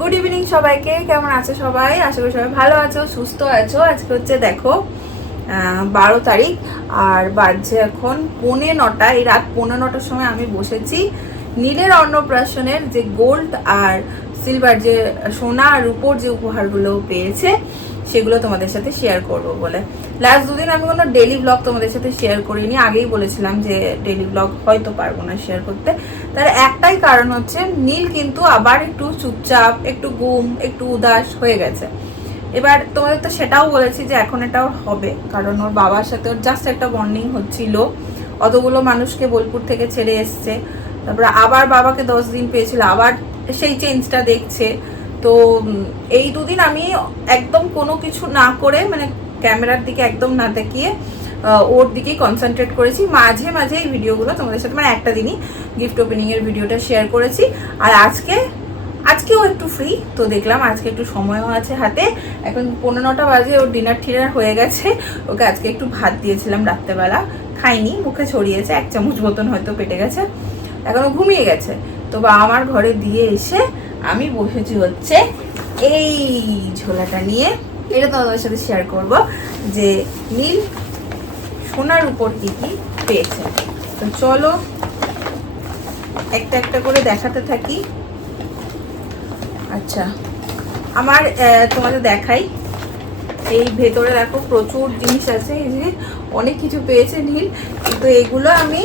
Good evening সবাইকে, কেমন আছে সবাই? আশা করি সবাই ভালো আছো, সুস্থ আছো। আজকে হচ্ছে দেখো বারো তারিখ, আর বাজছে এখন পৌনে নটা। এই রাত পৌনে নটার সময় আমি বসেছি নীলের অন্নপ্রাশনের যে গোল্ড আর সিলভার যে সোনা আর রূপোর যে উপহারগুলো পেয়েছে। সেগুলো তোমাদের সাথে শেয়ার করব বলে। লাস্ট দুদিন আমি কোনো ডেলি ব্লগ তোমাদের সাথে শেয়ার করিনি, আগেই বলেছিলাম যে ডেলি ব্লগ হয়তো পারব না শেয়ার করতে। তার একটাই কারণ হচ্ছে, নীল কিন্তু আবার একটু চুপচাপ, একটু গুম, একটু উদাস হয়ে গেছে। এবার তোমাদের তো সেটাও বলেছি যে এখন এটাও হবে, কারণ ওর বাবার সাথে ওর জাস্ট একটা বন্ডিং হচ্ছিল। অতগুলো মানুষকে বোলপুর থেকে ছেড়ে এসছে। তারপরে আবার বাবাকে দশ দিন পেয়েছিল, আবার সেই চেঞ্জটা দেখছে। তো এই দুদিন আমি একদম কোনো কিছু না করে মানে ক্যামেরার দিকে একদম না আহ, ওর দিকেই কনসেন্ট্রেট করেছি। মাঝে মাঝে এই ভিডিওগুলো তোমাদের সাথে মানে একটা দিনই গিফট ওপেনিংয়ের ভিডিওটা শেয়ার করেছি। আর আজকে আজকেও একটু ফ্রি তো দেখলাম আজকে একটু সময়ও আছে হাতে। এখন পনেরো নটা বাজে ওর ডিনার টিনার হয়ে গেছে। ওকে আজকে একটু ভাত দিয়েছিলাম রাত্রেবেলা। খাইনি মুখে ছড়িয়েছে এক চামচ মতন হয়তো পেটে গেছে। এখনও ঘুমিয়ে গেছে। তো বাবা আমার ঘরে দিয়ে এসে আমি বসেছি হচ্ছে এই ঝোলাটা নিয়ে। এটা তোমাদের সাথে শেয়ার করব যে নীল সোনার উপর কি কি পেয়েছে। তো চলো একটা একটা করে দেখাতে থাকি। আচ্ছা আমার তোমাদের দেখাই। এই ভেতরে দেখো প্রচুর জিনিস আছে, এই যে অনেক কিছু পেয়েছে নীল, কিন্তু এগুলো আমি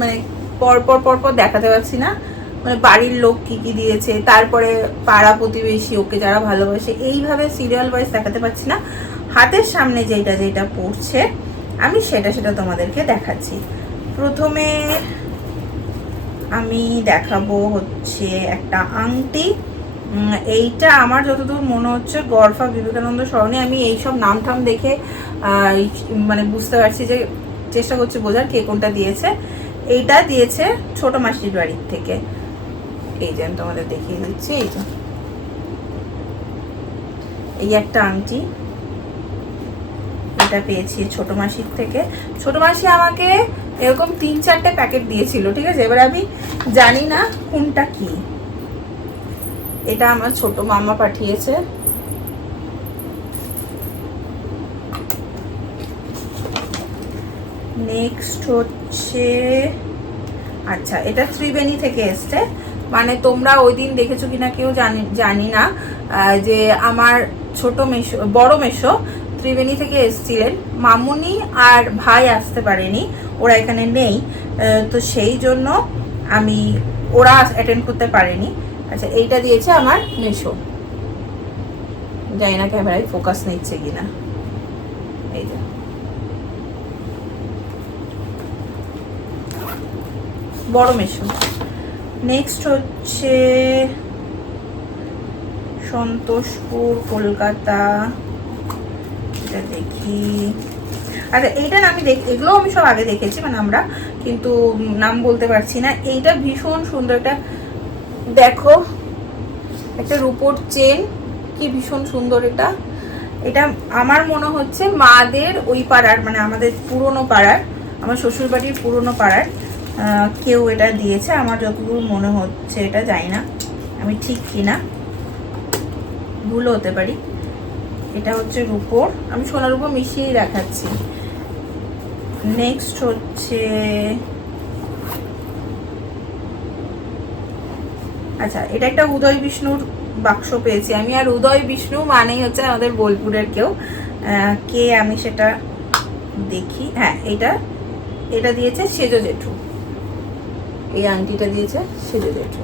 মানে পর পর পর পর দেখাতে পারছি না। মানে বাড়ির লোক কি কি দিয়েছে, তারপরে পাড়া প্রতিবেশী ওকে যারা ভালোবাসে, এইভাবে সিরিয়াল ওয়াইজ দেখাতে পারছি না। হাতের সামনে যেটা যেটা পড়ছে, আমি সেটা সেটা তোমাদেরকে দেখাচ্ছি। প্রথমে আমি দেখাবো হচ্ছে একটা আংটি। এইটা আমার যতদূর মনে হচ্ছে গরফা বিবেকানন্দ স্মরণে আমি এইসব নাম ঠাম দেখে মানে বুঝতে পারছি যে চেষ্টা করছি বোঝার কে কোনটা দিয়েছে। এইটা দিয়েছে ছোট মাসির বাড়ির থেকে। এই যে আমি তোমাদের দেখিয়ে দিচ্ছি, এই যে। এই একটা আংটি। এটা পেয়েছি ছোট মাসির থেকে। ছোট মাসি আমাকে এরকম তিন চারটে প্যাকেট দিয়েছিল, ঠিক আছে? এবার আমি জানি না কোনটা কি। এটা আমার ছোট মামা পাঠিয়েছে। নেক্সট হচ্ছে আচ্ছা এটা ত্রিবেণী থেকে এসছে। মানে তোমরা ওই দিন দেখেছ কিনা কেউ জানি জানি না যে আমার ছোট মেশো, বড় মেশো ত্রিবেণী থেকে এসছিলেন। মামুনি আর ভাই আসতে পারেনি, ওরা এখানে নেই। তো সেই জন্য আমি, ওরা অ্যাটেন্ড করতে পারেনি। আচ্ছা এইটা দিয়েছে আমার মেশো। জানি না ক্যামেরায় ফোকাস নিচ্ছে কিনা। এই যে। বড় মেশো। নেক্সট হচ্ছে সন্তোষপুর, কলকাতা। এটা দেখি। আচ্ছা এইটা আমি দেখ এগুলো আমি সব আগে দেখেছি মানে আমরা, কিন্তু নাম বলতে পারছি না। এইটা ভীষণ সুন্দর একটা, দেখো, একটা রূপোর চেন, কি ভীষণ সুন্দর এটা। এটা আমার মনে হচ্ছে মাদের ওই পাড়ার মানে আমাদের পুরনো পাড়ার, আমার শ্বশুরবাড়ির পুরনো পাড়ার। কেউ এটা দিয়েছে, আমার যতদূর মনে হচ্ছে এটা যাই না। আমি ঠিক কিনা? ভুল হতে পারি। এটা হচ্ছে রুপোর। আমি সোনার উপর মিশিয়েই দেখাচ্ছি। নেক্সট হচ্ছে আচ্ছা এটা একটা উদয় বিষ্ণুর বাক্স পেয়েছি। আমি আর উদয় বিষ্ণু মানেই হচ্ছে আমাদের বোলপুরের কেউ। কে আমি সেটা দেখি। হ্যাঁ এটা এটা দিয়েছে সেজো জেঠু। এই আংটিটা দিয়েছে, সেজো জেঠু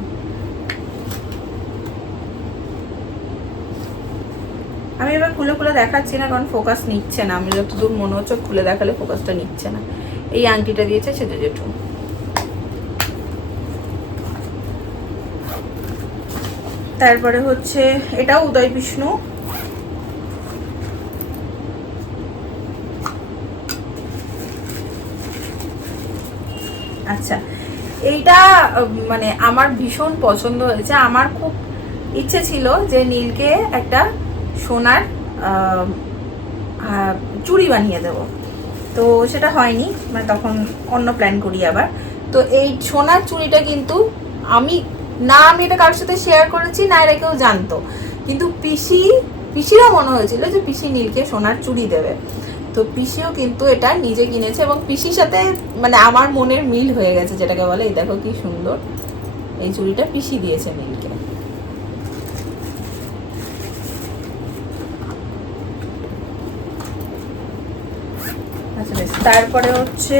আমি এবার খুলে খুলে দেখাচ্ছি না, কারণ ফোকাস নিচ্ছে না। আমি যতদূর মনে হচ্ছে খুলে দেখালে ফোকাসটা নিচ্ছে না। এই আংটিটা দিয়েছে, সেজো জেঠু তারপরে হচ্ছে, এটাও উদয় বিষ্ণু। আচ্ছা এইটা মানে আমার ভীষণ পছন্দ হয়েছে। আমার খুব ইচ্ছে ছিল যে নীলকে একটা সোনার চুড়ি বানিয়ে দেব। তো সেটা হয়নি মানে তখন অন্য প্ল্যান করি আবার। তো এই সোনার চুড়িটা কিন্তু আমি, না আমি এটা কারোর সাথে শেয়ার করেছি, না এরা কেউ জানতো। কিন্তু পিসি, পিসিরও মনে হয়েছিল যে পিসি নীলকে সোনার চুড়ি দেবে। তো পিসিও কিন্তু এটা নিজে কিনেছে এবং পিসির সাথে মানে আমার মনের মিল হয়ে গেছে, যেটাকে বলে, এই দেখো কি সুন্দর, এই চুড়িটা পিসি দিয়েছে নীলকে আচ্ছা তারপরে হচ্ছে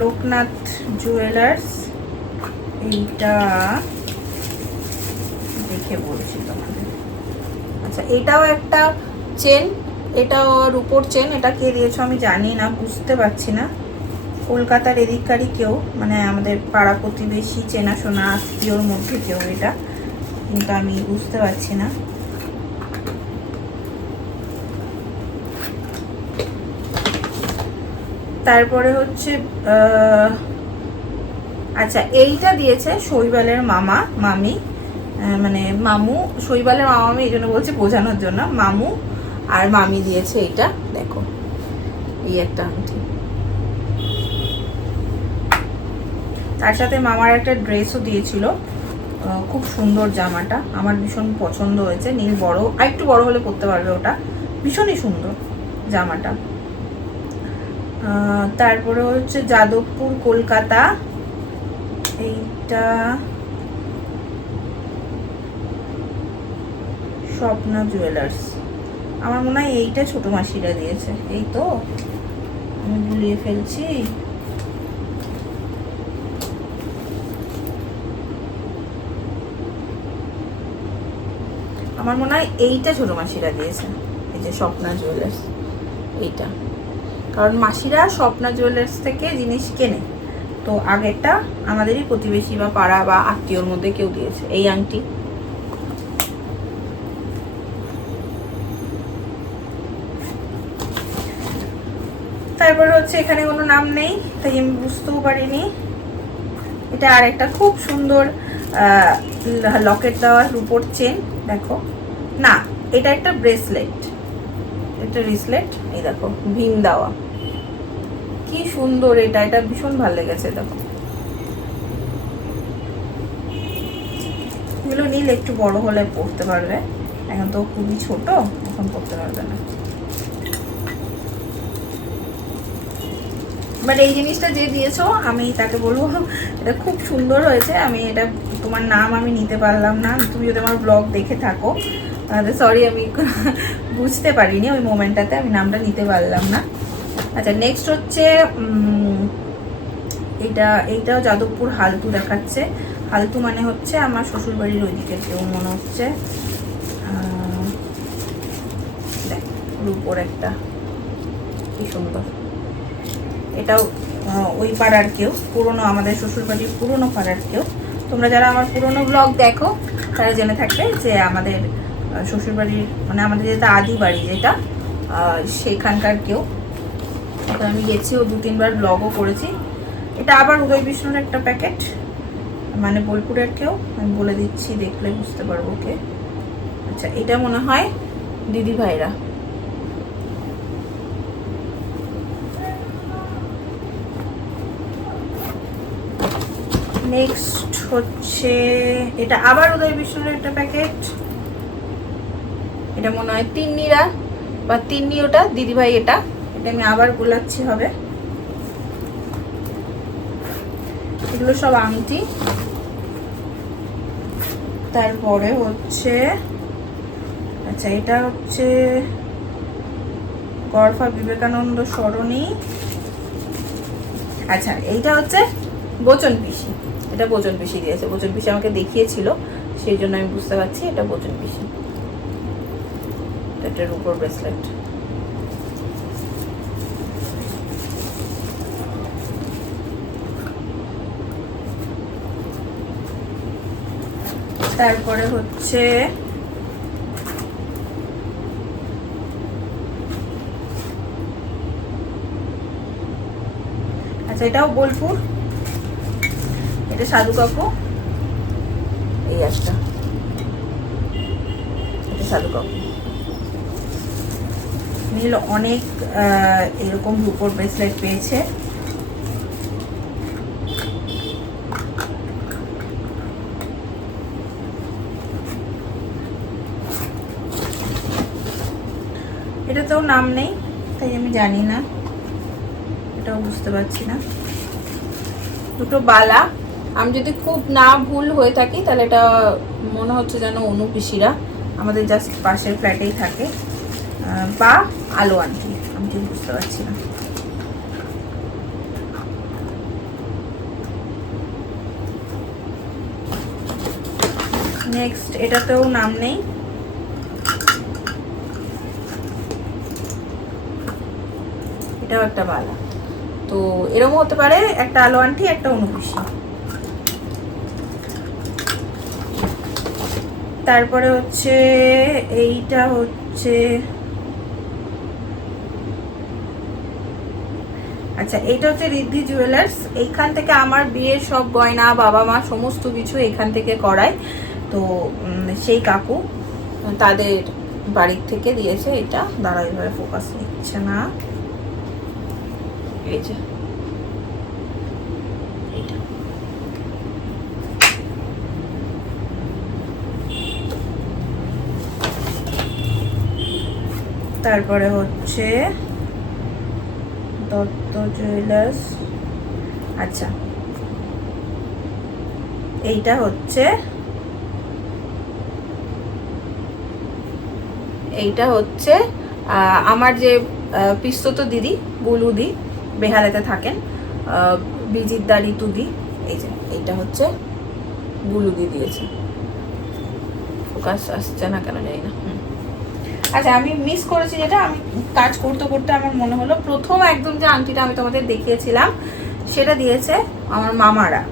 লোকনাথ জুয়েলার্স। এইটা দেখে বলছি তোমাদের। আচ্ছা এটাও একটা চেন এটাও রূপোর চেন এটা কে দিয়েছ আমি জানি না, বুঝতে পারছি না। কলকাতার এদিককারই কেউ মানে আমাদের পাড়া প্রতিবেশী, চেনাশোনা, আত্মীয়র মধ্যে কেউ এটা, কিন্তু আমি বুঝতে পারছি না। তারপরে হচ্ছে আচ্ছা এইটা দিয়েছে শৈবালের মামা, মামি মানে মামু, শৈবালের মামা আমি এই জন্য বলছি বোঝানোর জন্য, মামু আর মামি দিয়েছে এইটা দেখো, এই একটা আংটি। তার সাথে মামার একটা ড্রেসও দিয়েছিল খুব সুন্দর জামাটা, আমার ভীষণ পছন্দ হয়েছে, নীল বড়, আর একটু বড় হলে পরতে পারবে ওটা, ভীষণই সুন্দর জামাটা। তারপরে হচ্ছে যাদবপুর, কলকাতা, এইটা স্বপ্না জুয়েলার্স। আমার মনে হয় এইটা ছোট মাসিরা দিয়েছে। এই তো, আমি গুলিয়ে ফেলছি। আমার মনে হয় এইটা ছোট মাসিরা দিয়েছে, এই যে স্বপ্না জুয়েলার্স এইটা। কারণ মাসিরা স্বপ্না জুয়েলার্স থেকে জিনিস কেনে। তো আগেরটা আমাদেরই প্রতিবেশী বা পাড়া বা আত্মীয়র মধ্যে কেউ দিয়েছে। এই আংটি তারপর হচ্ছে এখানে কোনো নাম নেই, তাই আমি বুঝতেও পারিনি। এটা আর একটা খুব সুন্দর লকেট দেওয়া রুপোর চেন দেখো। না, এটা একটা ব্রেসলেট এটা রিসলেট এই দেখো, ভীম দেওয়া। কি সুন্দর এটা এটা ভীষণ ভালো লেগেছে, দেখো। এগুলো নীল একটু বড় হলে পড়তে পারবে। এখন তো খুবই ছোট, এখন পড়তে পারবে না। বাট এই জিনিসটা যে দিয়েছ, আমি তাকে বলব, এটা খুব সুন্দর হয়েছে। আমি এটা, তোমার নাম আমি নিতে পারলাম না। তুমি যদি আমার ব্লগ দেখে থাকো, তাহলে সরি আমি বুঝতে পারিনি ওই মোমেন্টটাতে আমি নামটা নিতে পারলাম না। আচ্ছা নেক্সট হচ্ছে এটা, এইটাও যাদবপুর হালতু দেখাচ্ছে। হালতু মানে হচ্ছে আমার শ্বশুরবাড়ির ওইদিকে, কেউ মনে হচ্ছে দেখ, রূপোর একটা, কি সুন্দর। এটাও ওই পাড়ার কেউ, পুরনো আমাদের শ্বশুরবাড়ির পুরনো পাড়ার কেউ। তোমরা যারা আমার পুরনো ব্লগ দেখো, তারা জেনে থাকবে যে আমাদের শ্বশুরবাড়ির মানে আমাদের যেটা আদি বাড়ি যেটা সেখানকার কেউ। আমি গেছি, ও দু তিনবার ব্লগও করেছি। এটা আবার উদয় বিষ্ণুর একটা প্যাকেট মানে বোলপুরের কেউ। আমি বলে দিচ্ছি, দেখলে বুঝতে পারব ওকে। আচ্ছা এটা মনে হয় দিদি ভাইরা নেক্সট হচ্ছে, এটা আবার উদয় বিষ্ণুর একটা প্যাকেট এটা মনে হয় তিন্নিরা বা তিন্নি ওটা, দিদিভাই এটা। এটা আমি আবার গোলাচ্ছি হবে। এগুলো সব আংটি। তারপরে হচ্ছে আচ্ছা এটা হচ্ছে গড়ফা বিবেকানন্দ সরণি। আচ্ছা এইটা হচ্ছে বচন পিসি এটা বচন পিসি দিয়েছে। বচন পিসি আমাকে দেখিয়েছিল, সেই জন্য আমি বুঝতে পারছি এটা বচন পিসি। এটার উপর ব্রেসলেট তারপরে হচ্ছে আচ্ছা এটাও বোলপুর? এটা সাধু কাকু। এই একটা। এটা সাধু কাকু। নীল অনেক এরকম রুপোর ব্রেসলেট পেয়েছে। এটাতেও নাম নেই, তাই আমি জানি না। এটাও বুঝতে পারছি না। দুটো বালা। আমি যদি খুব না ভুল হয়ে থাকি, তাহলে এটা মনে হচ্ছে যেন অনুপিসিরা আমাদের জাস্ট পাশের ফ্ল্যাটেই থাকে। বা আলো আন্টি আমি ঠিক বুঝতে পারছি না। নেক্সট এটাতেও নাম নেই। এটাও একটা বালা। তো এরকম হতে পারে, একটা আলো আন্টি, একটা অনুপিসি তারপরে হচ্ছে এইটা হচ্ছে আচ্ছা এটা হচ্ছে রিদ্ধি জুয়েলার্স এইখান থেকে আমার বিয়ের সব গয়না, বাবা মা সমস্ত কিছু এখান থেকে করায়। তো সেই কাকু তাদের বাড়ির থেকে দিয়েছে এটা। দাঁড়া এভাবে ফোকাস নিচ্ছে না। এই যে। তারপরে হচ্ছে দত্ত জুয়েলার্স আচ্ছা। এইটা হচ্ছে এইটা হচ্ছে আমার যে পিস্তত দিদি বুলুদি বেহালাতে থাকেন আহ, বিজিতদা ঋতুদি এই যে এইটা হচ্ছে বুলুদি দিয়েছে। ফোকাস আসছে না কেন জানি না। আচ্ছা আমি মিস করেছি যেটা, আমি কাজ করতে করতে আমার মনে হলো, প্রথম একদম যে আংটিটা আমি তোমাদের দেখিয়েছিলাম, সেটা দিয়েছে আমার মামারা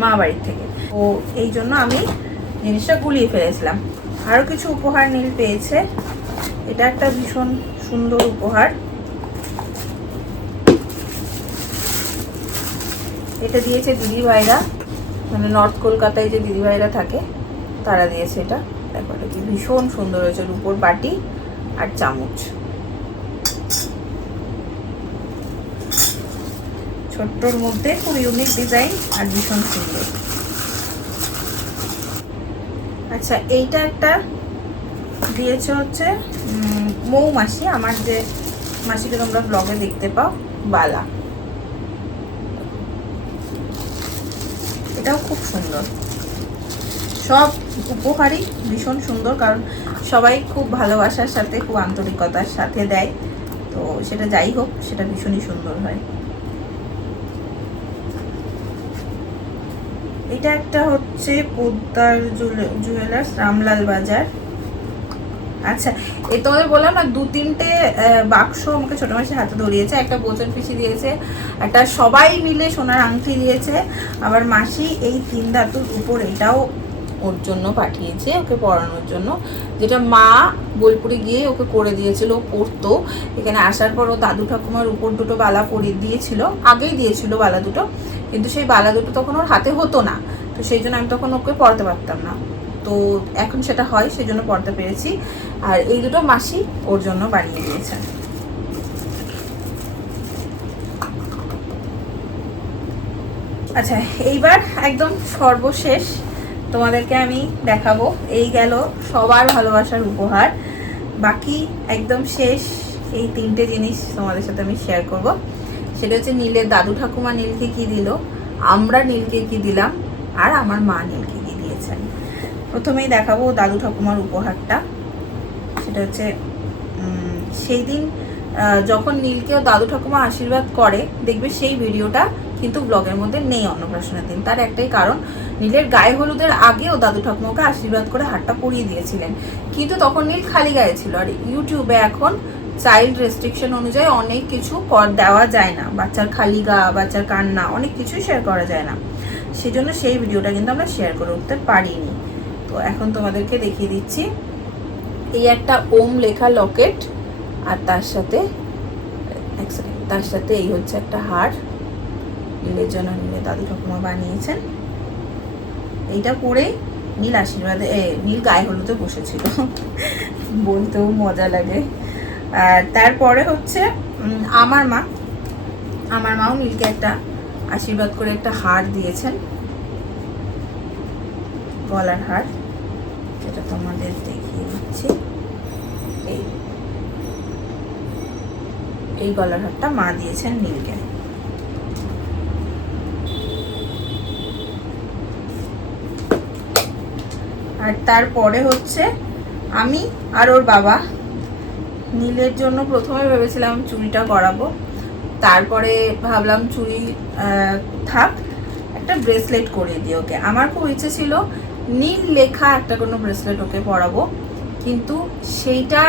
মা বাড়ির থেকে। ও এই জন্য আমি জিনিসটা গুলিয়ে ফেলেছিলাম। আরও কিছু উপহার নীল পেয়েছে। এটা একটা ভীষণ সুন্দর উপহার। এটা দিয়েছে দিদি ভাইরা মানে নর্থ কলকাতায় যে দিদি ভাইরা থাকে, তারা দিয়েছে এটা। দেখো এটা ভীষণ সুন্দর হয়েছে রূপোর বাটি আর চামচ। ছোট্টর মধ্যে খুব ইউনিক ডিজাইন আর ভীষণ সুন্দর। আচ্ছা এইটা একটা দিয়েছে হচ্ছে উম, মৌমাছি আমার যে মাসিকে তোমরা ব্লগে দেখতে পাও বালা। এটাও খুব সুন্দর। সব উপহারই ভীষণ সুন্দর, কারণ সবাই খুব ভালোবাসার সাথে, খুব আন্তরিকতার সাথে দেয়। তো সেটা যাই হোক, সেটা ভীষণই সুন্দর হয়। এটা একটা হচ্ছে পোদ্দার জুয়েলার্স, রামলাল বাজার। আচ্ছা এ তোমাদের বললাম না, দু তিনটে বাক্স আমাকে ছোট মাসের হাতে ধরিয়েছে, একটা বোচন পিসি দিয়েছে, একটা সবাই মিলে সোনার আংটি দিয়েছে, আবার মাসি এই তিন ধাতুর উপর এটাও ওর জন্য পাঠিয়েছে, ওকে পড়ানোর জন্য। যেটা মা বোলপুরে গিয়ে ওকে করে দিয়েছিল, ও পড়তো। এখানে আসার পর ও দাদু ঠাকুমার উপর দুটো বালা পরিয়ে দিয়েছিল, আগেই দিয়েছিল বালা দুটো। কিন্তু সেই বালা দুটো তখন ওর হাতে হতো না। তো সেই জন্য আমি তখন ওকে পড়াতে পারতাম না। তো এখন সেটা হয়, সেই জন্য পড়তে পেরেছি। আর এই দুটো মাসি ওর জন্য বানিয়ে দিয়েছেন। আচ্ছা এইবার একদম সর্বশেষ তোমাদেরকে আমি দেখাবো। এই গেল সবার ভালোবাসার উপহার। বাকি একদম শেষ এই তিনটে জিনিস তোমাদের সাথে আমি শেয়ার করব। সেটা হচ্ছে নীলের দাদু ঠাকুমা নীলকে কি দিল, আমরা নীলকে কি দিলাম, আর আমার মা নীলকে কি দিয়েছেন। প্রথমেই দেখাবো দাদু ঠাকুমার উপহারটা। সেটা হচ্ছে সেই দিন যখন নীলকে ও দাদু ঠাকুমা আশীর্বাদ করে, দেখবে সেই ভিডিওটা কিন্তু ব্লগের মধ্যে নেই অন্নপ্রাশনের দিন। তার একটাই কারণ, নীলের গায়ে হলুদের আগেও দাদু ঠাকুমাকে আশীর্বাদ করে হাতটা পরিয়ে দিয়েছিলেন। কিন্তু তখন নীল খালি গায়ে ছিল। আর ইউটিউবে এখন চাইল্ড রেস্ট্রিকশন অনুযায়ী অনেক কিছু কর দেওয়া যায় না। বাচ্চার খালি গা, বাচ্চার কান্না, অনেক কিছুই শেয়ার করা যায় না। সেজন্য সেই ভিডিওটা কিন্তু আমরা শেয়ার করে উঠতে পারিনি। তো এখন তোমাদেরকে দেখিয়ে দিচ্ছি। এই একটা ওম লেখা লকেট, আর তার সাথে তার সাথে এই হচ্ছে একটা হার। নীলের জন্য নীলের দাদু ঠাকুমা বানিয়েছেন। এইটা পরেই নীল আশীর্বাদে নীল গায়ে হলুদে বসেছিল। বলতেও মজা লাগে। আর তারপরে হচ্ছে আমার মা, আমার মাও নীলকে একটা আশীর্বাদ করে একটা হার দিয়েছেন। গলার হার যেটা তোমাদের দেখিয়ে দিচ্ছি। এই এই গলার হারটা মা দিয়েছেন নীলকে। আর তারপরে হচ্ছে আমি আর ওর বাবা নীলের জন্য প্রথমে ভেবেছিলাম চুড়িটা করাবো তারপরে ভাবলাম চুড়ি থাক, একটা ব্রেসলেট করিয়ে দিই ওকে। আমার খুব ইচ্ছে ছিল নীল লেখা একটা কোনো ব্রেসলেট ওকে পরাবো, কিন্তু সেইটা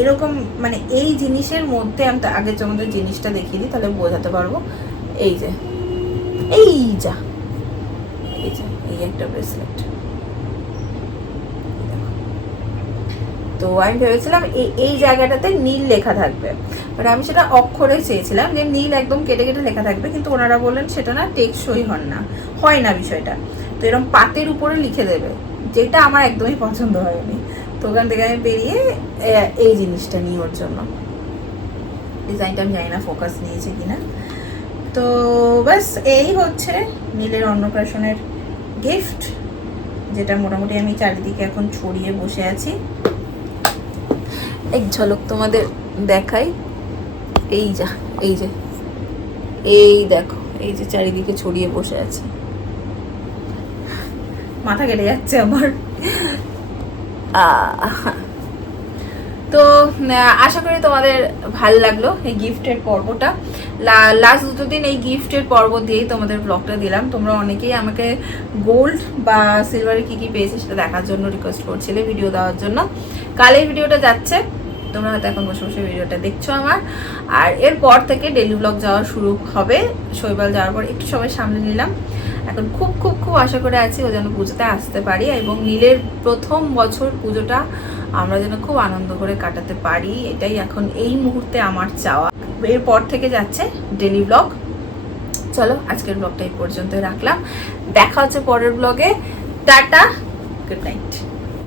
এরকম মানে এই জিনিসের মধ্যে আমি আগে তোমাদের জিনিসটা দেখিয়ে দিই, তাহলে বোঝাতে পারব। এই যে, এই যা, এই যে, এই একটা ব্রেসলেট। তো আমি ভেবেছিলাম এই এই জায়গাটাতে নীল লেখা থাকবে। বাট আমি সেটা অক্ষরে চেয়েছিলাম যে নীল একদম কেটে কেটে লেখা থাকবে, কিন্তু ওনারা বললেন সেটা না টেকসই হন না, হয় না বিষয়টা। তো এরকম পাতের উপরে লিখে দেবে, যেটা আমার একদমই পছন্দ হয়নি। তো ওখান থেকে আমি বেরিয়ে এই জিনিসটা নিই ওর জন্য। ডিজাইনটা আমি জানি না ফোকাস নিয়েছে কিনা। তো ব্যাস, এই হচ্ছে নীলের অন্নপ্রাশনের গিফট, যেটা মোটামুটি আমি চারিদিকে এখন ছড়িয়ে বসে আছি। এক ঝলক তোমাদের দেখাই। এই যা, এই যে। এই দেখো, এই যে চারিদিকে ছড়িয়ে বসে আছে। মাথা কেটে যাচ্ছে আমার। তো আশা করি তোমাদের ভালো লাগল এই গিফটের পর্বটা। লাস্ট দুটো দিন এই গিফটের পর্ব দিয়েই তোমাদের ব্লগটা দিলাম। তোমরা অনেকেই আমাকে গোল্ড বা সিলভারে কী কী পেয়েছে সেটা দেখার জন্য রিকোয়েস্ট করছিলে ভিডিও দেওয়ার জন্য। কাল এই ভিডিওটা যাচ্ছে। তোমরা হয়তো এখন বসে বসে ভিডিওটা দেখছ আমার। আর এরপর থেকে ডেলি ব্লগ যাওয়া শুরু হবে। শৈবাল যাওয়ার পর একটু সময় সামনে নিলাম। এখন খুব খুব খুব আশা করে আছি ও যেন পুজোতে আসতে পারি এবং নীলের প্রথম বছর পুজোটা আমরা যেন খুব আনন্দ করে কাটাতে পারি। এটাই এখন এই মুহূর্তে আমার চাওয়া। এরপর থেকে যাচ্ছে ডেলি ব্লগ চলো আজকের ব্লগটা এই পর্যন্ত রাখলাম। দেখা হচ্ছে পরের ব্লগে টাটা গুড নাইট